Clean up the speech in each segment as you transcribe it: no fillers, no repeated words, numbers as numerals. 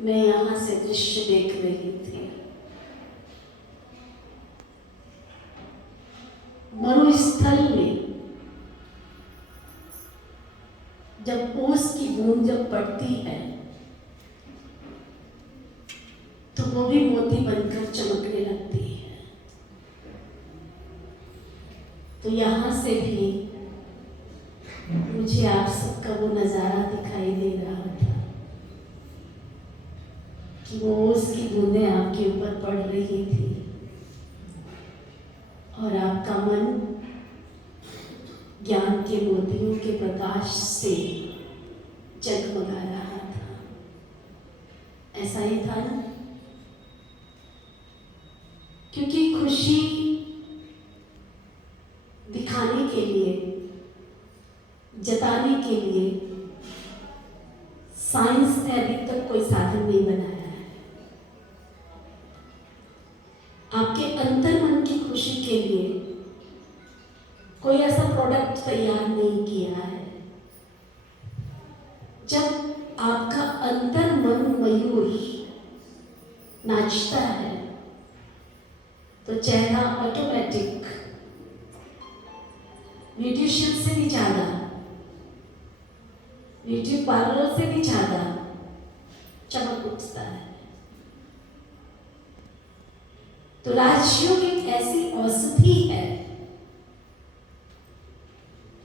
मैं यहाँ से दृश्य देख रही थी। मरुस्थल में जब ओस की बूंद जब पड़ती है तो वो भी मोती बनकर चमकने लगती है। तो यहाँ से भी मुझे आप सबका वो नज़ारा दिखाई दे रहा था कि वो ओस की बूंदें आपके ऊपर पड़ रही थी और आपका मन ज्ञान के मोतियों के प्रकाश से जगमगा रहा था। ऐसा ही था ना? क्योंकि खुशी दिखाने के लिए, जताने के लिए साइंस ने अभी तक कोई साधन नहीं बनाया है। आपके अंतर मन की खुशी के लिए कोई ऐसा प्रोडक्ट तैयार नहीं किया है। जब आपका अंतर मन मयूर नाचता है तो चेहरा ऑटोमेटिक ब्यूटिशियन से भी ज्यादा, ब्यूटी पार्लर से भी ज्यादा चमक उठता है। तो राजयोग एक ऐसी औषधि है,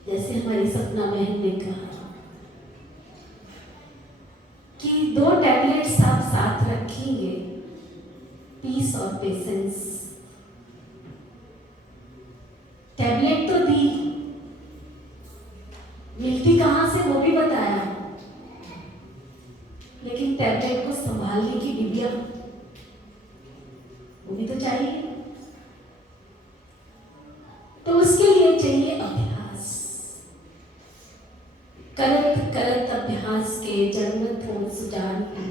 जैसे हमारी सपना बहन ने कहा कि 2 टैबलेट्स आप साथ रखेंगे, पीस और पेशेंस। टैबलेट तो दी, मिलती कहां से वो भी बताया, लेकिन टैबलेट को संभालने की डिबिया वो भी तो चाहिए। तो उसके लिए चाहिए अभ्यास। करत करत अभ्यास के जन्मत हो सुजान की,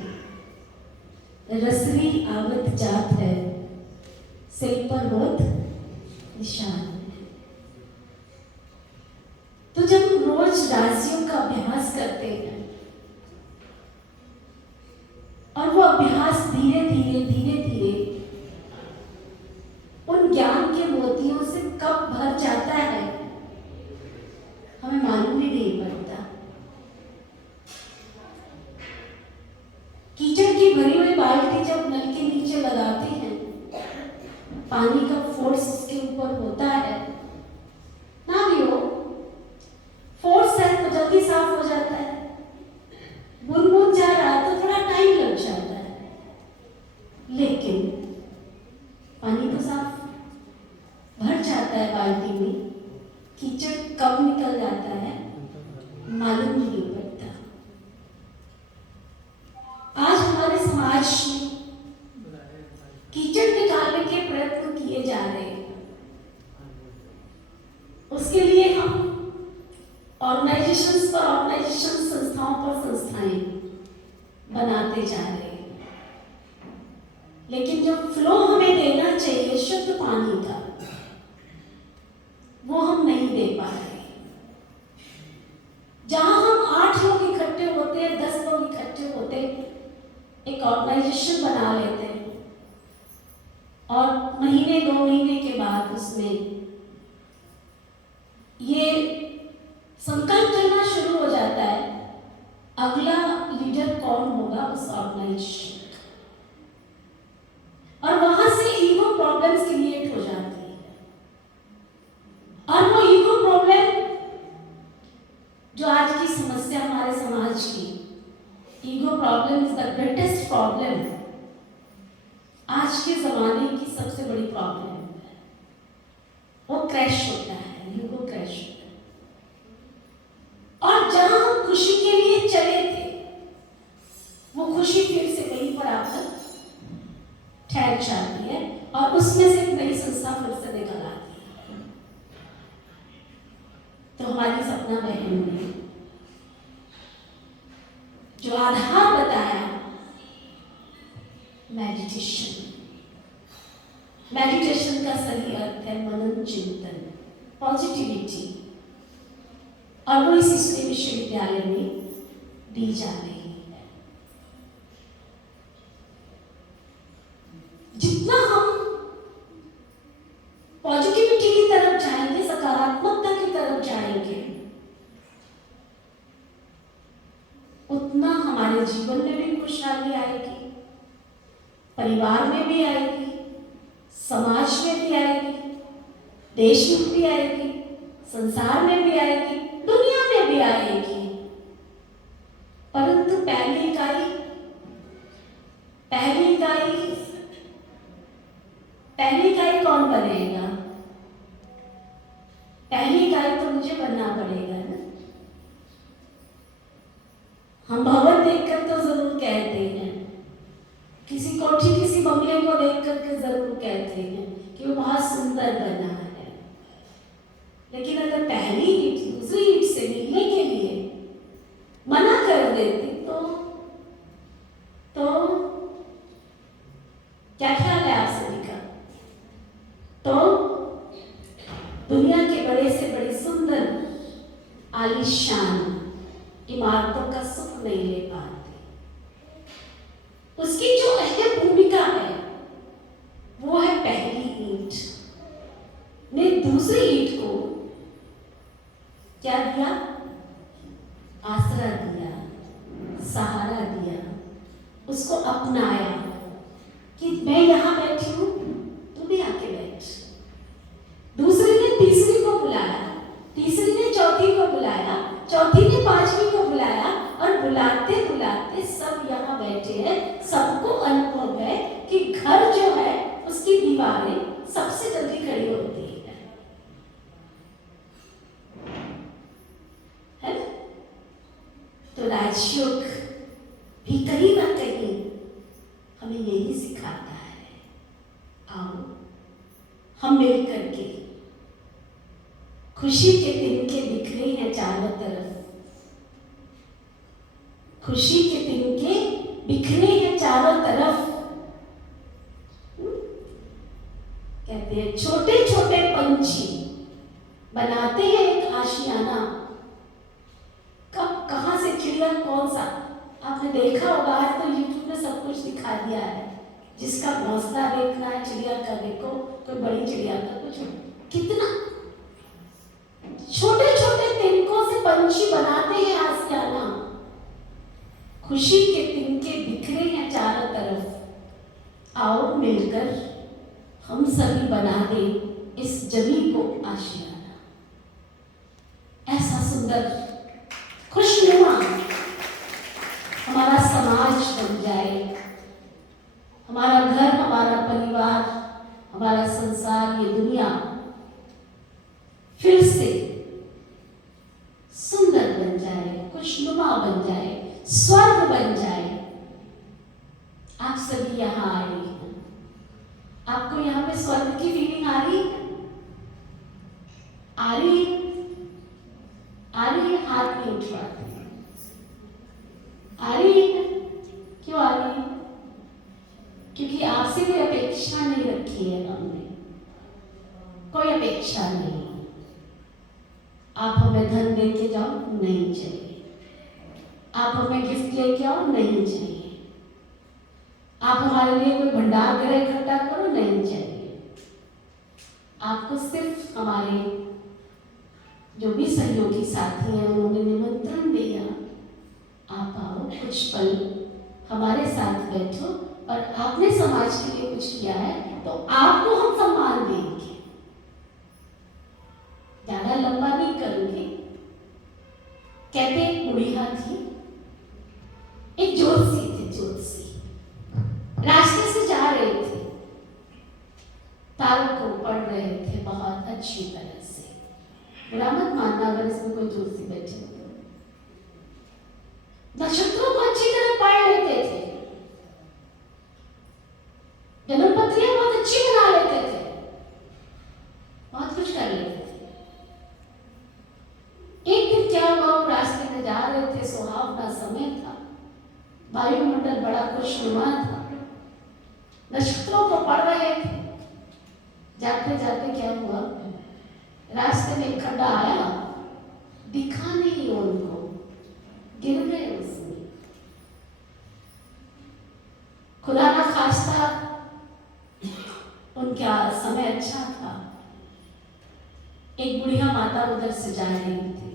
रसरी आवत जात है, सिर पर होत निशान। तो जब रोज राशियों का अभ्यास करते हैं और वो अभ्यास धीरे धीरे धीरे धीरे उन ज्ञान के मोतियों से कब भर जाता है हमें मालूम ही नहीं पड़ता। कीचड़ की भरी हुई बाल्टी जब नल के नीचे लगाते हैं, पानी का फोर्स उसके ऊपर होता है ना, भी हो फोर्स है तो जल्दी साफ हो जाता है। बूंद बूंद जा रहा है तो थोड़ा टाइम लग जाता है, लेकिन पानी तो साफ भर जाता है बाल्टी में। कीचड़ कब निकल जाता है मालूम नहीं पड़ता। आज हमारे समाज में कीचड़ निकालने के प्रयत्न किए जा रहे हैं। उसके लिए हम ऑर्गेनाइजेशंस पर ऑर्गेनाइजेशन, संस्थाओं पर संस्थाएं बनाते जा रहे हैं, लेकिन जो फ्लो हमें देना चाहिए शुद्ध पानी का, वो हम नहीं दे पा रहे। जहां हम 8 लोग इकट्ठे होते हैं, 10 लोग इकट्ठे होते हैं, एक ऑर्गेनाइजेशन बना लेते हैं और महीने 2 महीने के बाद उसमें ये संकल्प करना शुरू हो जाता है अगला लीडर कौन होगा उस ऑर्गेनाइजेशन का, और वहां से ईगो प्रॉब्लम्स क्रिएट हो जाती है। और वो ईगो प्रॉब्लम जो आज की समस्या हमारे समाज की, ego problem is the greatest problem, आज के जमाने की सबसे बड़ी प्रॉब्लम है। वो क्रैश होता है, ईगो क्रैश होता है। और जहां हम खुशी के लिए चले थे, वो खुशी फिर से वहीं पर आकर ठहर जाती है और उसमें से एक नई संस्था फिर से निकल आती है। तो हमारी सपना बहन ने जो आधार बताया, मेडिटेशन। मेडिटेशन का सही अर्थ है मनन चिंतन, पॉजिटिविटी, और वो इस विश्वविद्यालय में दी जा रही है। हमारे जीवन में भी खुशहाली आएगी, परिवार में भी आएगी, समाज में भी आएगी, देश में भी आएगी, संसार में भी आएगी, दुनिया में भी आएगी। परंतु पहली इकाई कौन बनेगा? पहली इकाई तो मुझे बनना पड़ेगा ना। हम भवन देखकर तो जरूर कहते हैं, किसी कोठी किसी बंगले को देख करके जरूर कहते हैं कि वो बहुत सुंदर बना है, लेकिन अगर पहली ईंट दूसरी ईंट से मिलने के लिए मना कर देती तो क्या ख्याल है आप सभी का? तो दुनिया के बड़े से बड़ी सुंदर आलीशान इमारतों का सुख नहीं ले पाते। उसकी जो अहम भूमिका है वो है पहली ईंट ने दूसरी ईंट को क्या दिया? आसरा दिया, सहारा दिया, उसको अपनाया कि मैं यहां बैठी हूं, तू भी आके बैठ। दूसरी ने तीसरी को बुलाया, तीसरी ने चौथी को बुलाया, चौथी ने पांचवी को बुलाया, और बुलाते बुलाते सब यहाँ बैठे हैं। सबको अनुभव है कि घर जो है उसकी दीवारें सबसे जल्दी खड़ी होती है ना? तो राजयोग भी कहीं ना कहीं हमें यही सिखाता है। आओ हम मिल करके, खुशी के तिनके बिखरे हैं चारों तरफ, खुशी के तिनके बिखरे हैं चारों तरफ। कहते हैं छोटे छोटे पंछी बनाते हैं एक आशियाना। कब कहां से चिड़िया कौन सा, आपने देखा होगा, आज तो यूट्यूब में सब कुछ दिखा दिया है। जिसका घोंसला देखना है चिड़िया का देखो, कोई बड़ी चिड़िया का, कुछ कितना छोटे छोटे तिनकों से पंछी बनाते हैं आशियाना। खुशी के तिनके बिखरे हैं चारों तरफ, आओ मिलकर हम सभी बना दें इस जमी को आशियाना। ऐसा सुंदर खुशनुमा हमारा समाज बन जाए, हमारा घर, हमारा परिवार, हमारा संसार, ये दुनिया फिर से सुंदर बन जाए, खुशनुमा बन जाए, स्वर्ग बन जाए। आप सभी यहाँ आए हैं, आपको यहाँ पे स्वर्ग की फीलिंग आ रही है? आ रही है? आ रही है? हाथ नहीं उठवाते। आ रही है? क्यों आ रही है? क्योंकि आपसे कोई अपेक्षा नहीं रखी है हमने, कोई अपेक्षा नहीं। आप हमें धन दे के जाओ, नहीं चाहिए। आप हमें गिफ्ट लेके आओ, नहीं चाहिए। आप हमारे लिए कोई भंडार ग्रह इकट्ठा करो, नहीं चाहिए। आपको सिर्फ हमारे जो भी सहयोगी साथी हैं उन्होंने निमंत्रण दिया, आप आओ, कुछ पल हमारे साथ बैठो, और आपने समाज के लिए कुछ किया है तो आपको हम सम्मान देंगे। ज्यादा लंबा नहीं करूंगी। कहते एक बुढ़िया थी, एक ज्योतिषी थे, ज्योतिषी रास्ते से जा रहे थे, तारों को पढ़ रहे थे बहुत अच्छी तरह से। बुरा मत मानना अगर इसमें कोई ज्योतिषी बैठे हो तो। नक्षत्रों को अच्छी तरह पढ़ लेते थे, जन्मपत्रियां बहुत अच्छी बना लेते थे, बहुत कुछ कर लेते थे। एक दिन क्या हुआ, वो रास्ते में जा रहे थे, सुहावना समय था, वायुमंडल बड़ा खुशनुमा था, नक्षत्रों को पढ़ रहे थे। जाते जाते क्या हुआ, रास्ते में खड्डा आया, दिखा नहीं उनको, गिर गए उसमें। खुदा ना खास्ता उनका समय अच्छा था, एक बुढ़िया माता उधर से जा रही थी,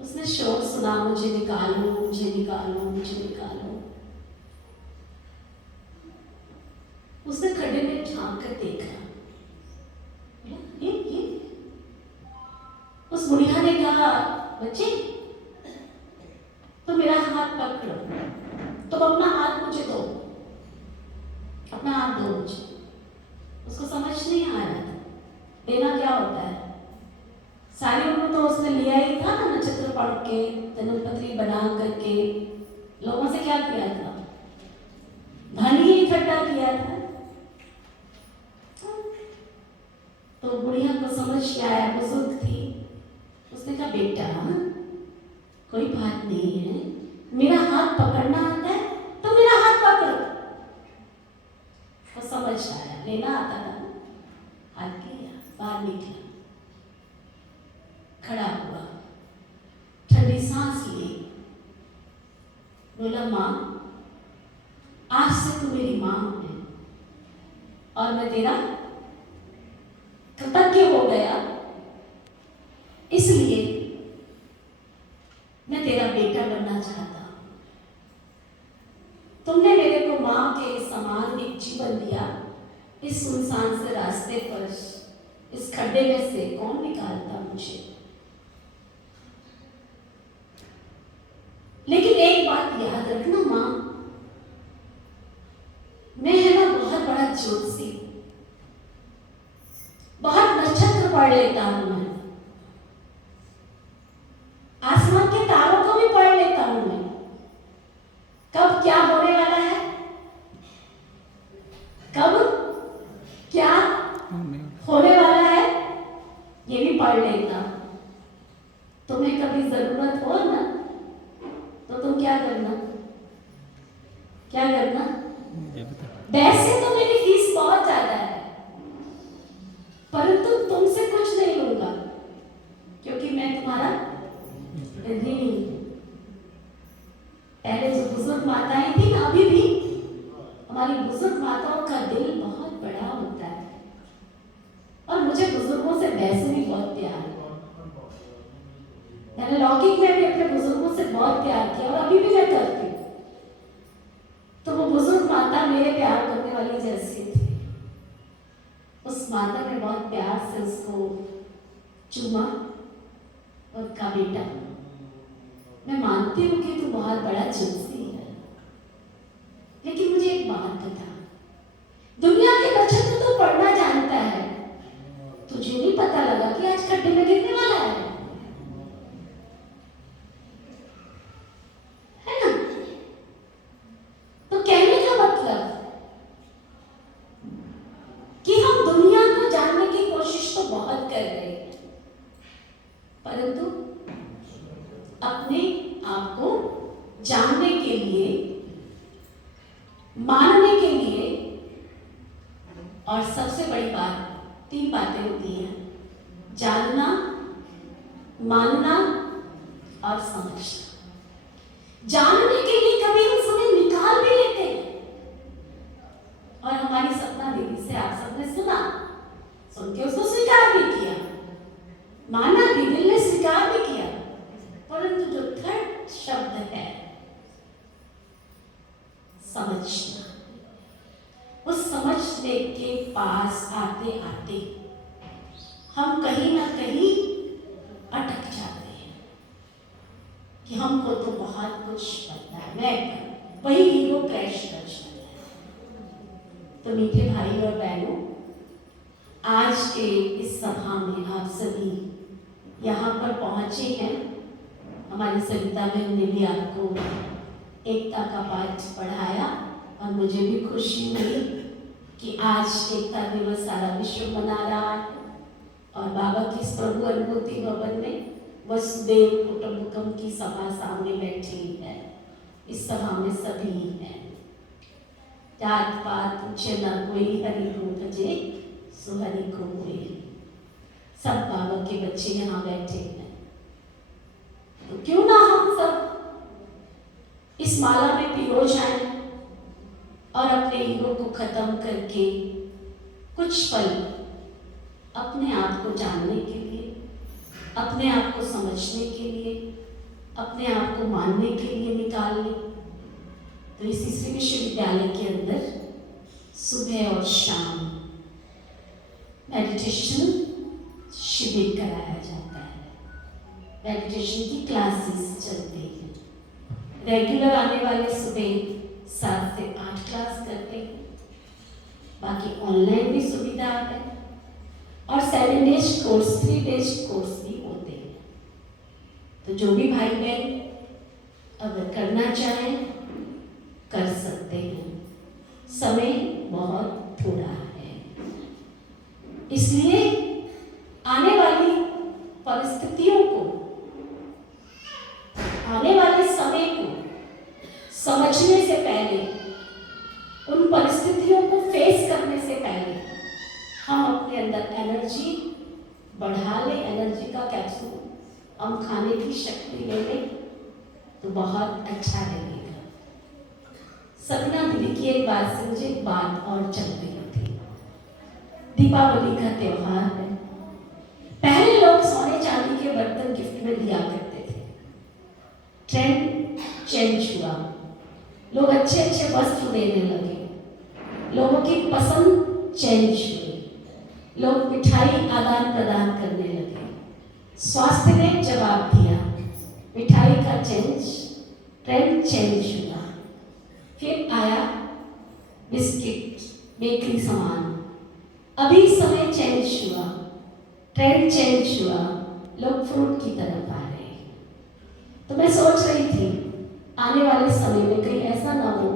उसने शोर सुना सुना, मुझे निकालो, मुझे निकालो, मुझे निकालो। उसने खड्डे में झांक कर देखा, ये। उस बुढ़िया ने कहा, बच्चे तो मेरा हाथ पकड़ो, तुम अपना हाथ मुझे दो, अपना हाथ दो मुझे। उसको समझ नहीं आ रहा था देना क्या होता है। सारी उम्र तो उसने लिया ही था ना, नक्षत्र पढ़ के, जन्मपत्री बना करके लोगों से क्या किया था, धन ही इकट्ठा किया था। तो बुढ़िया को समझ के आया, बुजुर्ग थी, उसने कहा बेटा कोई बात नहीं है, मेरा हाथ पकड़ना आता है तो मेरा हाथ पकड़ो। वो समझ आया, लेना आता था, हाथ किया, बाहर निकला, खड़ा हुआ, ठंडी सांस ली, बोला माँ आज से तू मेरी माँ है और मैं तेरा कृतज्ञ हो गया, इसलिए मैं तेरा बेटा बनना चाहता हूं। तुमने मेरे को मां के समान एक जीवन दिया, इस सुनसान से रास्ते पर, इस खड्डे में से कौन निकालता मुझे। लेकिन एक बात याद रखना मां, मैं है ना बहुत बड़ा ज्योतिषी, बहुत नक्षत्र पढ़ लेता हूं मैं, आसमान के तारों को भी पढ़ लेता हूं मैं, कब क्या होने वाला है, कब क्या होने वाला है, ये भी पढ़ लेता हूं। तुम्हें कभी जरूरत हो ना तो तुम क्या करना, क्या करना। वैसे तो मेरी फीस बहुत ज्यादा है, परंतु तुमसे कुछ नहीं लूंगा, क्योंकि मैं तुम्हारा ऋणी हूं। पहले जो बुजुर्ग माताएं थी ना, अभी भी हमारी बुजुर्ग माताओं का दिल बहुत बड़ा होता है, और मुझे बुजुर्गों से वैसे भी बहुत प्यार है। मैंने लौकिक में भी अपने बुजुर्गों से बहुत प्यार किया और अभी भी मैं करती हूँ। तो वो बुजुर्ग माता मेरे प्यार करने वाली जैसी थी। उस माता ने बहुत प्यार से उसको चूमा और कहा बेटा मैं मानती हूँ कि तू बहुत बड़ा ज्योतिषी है, लेकिन मुझे एक बात बता, दुनिया के नक्षत्र तो पढ़ना जानता है, तुझे नहीं पता लगा कि आज खड्डे में गिरने वाला है ना। तो कहने का मतलब कि हम दुनिया को जानने की कोशिश तो बहुत कर रहे हैं, परंतु अपने आप को जानने के लिए, मानने के लिए, और सबसे बड़ी बात, 3 बातें होती हैं, जानना, मानना और समझना। जानने के लिए कभी हम समय निकाल भी लेते हैं, और हमारी सपना दीदी से आप सबने सुना, सुन के उसको स्वीकार भी किया, माना भी, दिल ने स्वीकार भी किया, परंतु जो थर्ड शब्द है समझना, उस समझने के पास आते आते हम कहीं ना कहीं अटक जाते हैं कि हमको तो बहुत कुछ पता है, मैं वही ईगो क्रैश कर जाता है। तो मीठे भाई और बहनों, आज के इस सभा में आप सभी यहाँ पर पहुंचे हैं। हमारी सविता बहन ने भी आपको एकता का पाठ पढ़ाया और मुझे भी खुशी हुई कि आज एकता दिवस सारा विश्व मना रहा है, और बाबा की प्रभु अनुभूति भवन में वसुदेव कुटुंबकम की सभा सामने बैठी है। इस सभा में सभी हैं, जात पात पूछे न कोई, हरि को भजे सो हरि को कोई, सब बाबा के बच्चे यहाँ बैठे हैं। तो क्यों ना हम सब इस माला में पिरो जाएं और अपने ईगो को खत्म करके कुछ पल अपने आप को जानने के लिए, अपने आप को समझने के लिए अपने आप को मानने के लिए निकाल लें, तो इस श्री विश्वविद्यालय के अंदर सुबह और शाम मेडिटेशन शिविर कराया जाता है। मेडिटेशन की क्लासेस चलती हैं। रेगुलर आने वाले सुबह 7 से 8 क्लास करते हैं। बाकी ऑनलाइन भी सुविधा है और 7 डेज कोर्स, 3 डेज कोर्स भी होते हैं। तो जो भी भाई बहन अगर करना चाहें कर सकते हैं। समय बहुत थोड़ा है, इसलिए आने वाली परिस्थितियों को, आने वाले समय को समझने से पहले, उन परिस्थितियों को फेस करने से पहले हम अपने अंदर एनर्जी बढ़ा लें। एनर्जी का कैप्सूल हम खाने की शक्ति ले लें तो बहुत अच्छा लगेगा। सपना दिली की एक बात से मुझे एक बात और चल रही थी। दीपावली का त्योहार है। पहले लोग सोने चांदी के बर्तन गिफ्ट में दिया करते थे। ट्रेंड चेंज हुआ, लोग अच्छे अच्छे वस्त्र देने लगे, लोगों की पसंद चेंज हुई, लोग मिठाई आदान प्रदान करने लगे। स्वास्थ्य ने जवाब दिया, मिठाई का ट्रेंड चेंज हुआ। फिर आया बिस्किट, बेकरी सामान। अभी समय चेंज हुआ, ट्रेंड चेंज हुआ, लोग फ्रूट की तरफ आ रहे हैं। तो मैं सोच रही थी आने वाले समय में कहीं ऐसा ना हो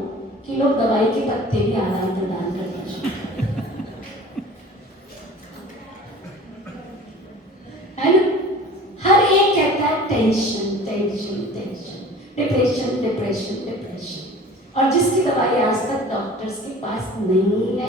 कि लोग दवाई के पत्ते भी आदान प्रदान करना शुरू करें। हर एक कहता है tension tension tension, depression depression depression, और जिसकी दवाई आज तक डॉक्टर्स के पास नहीं है।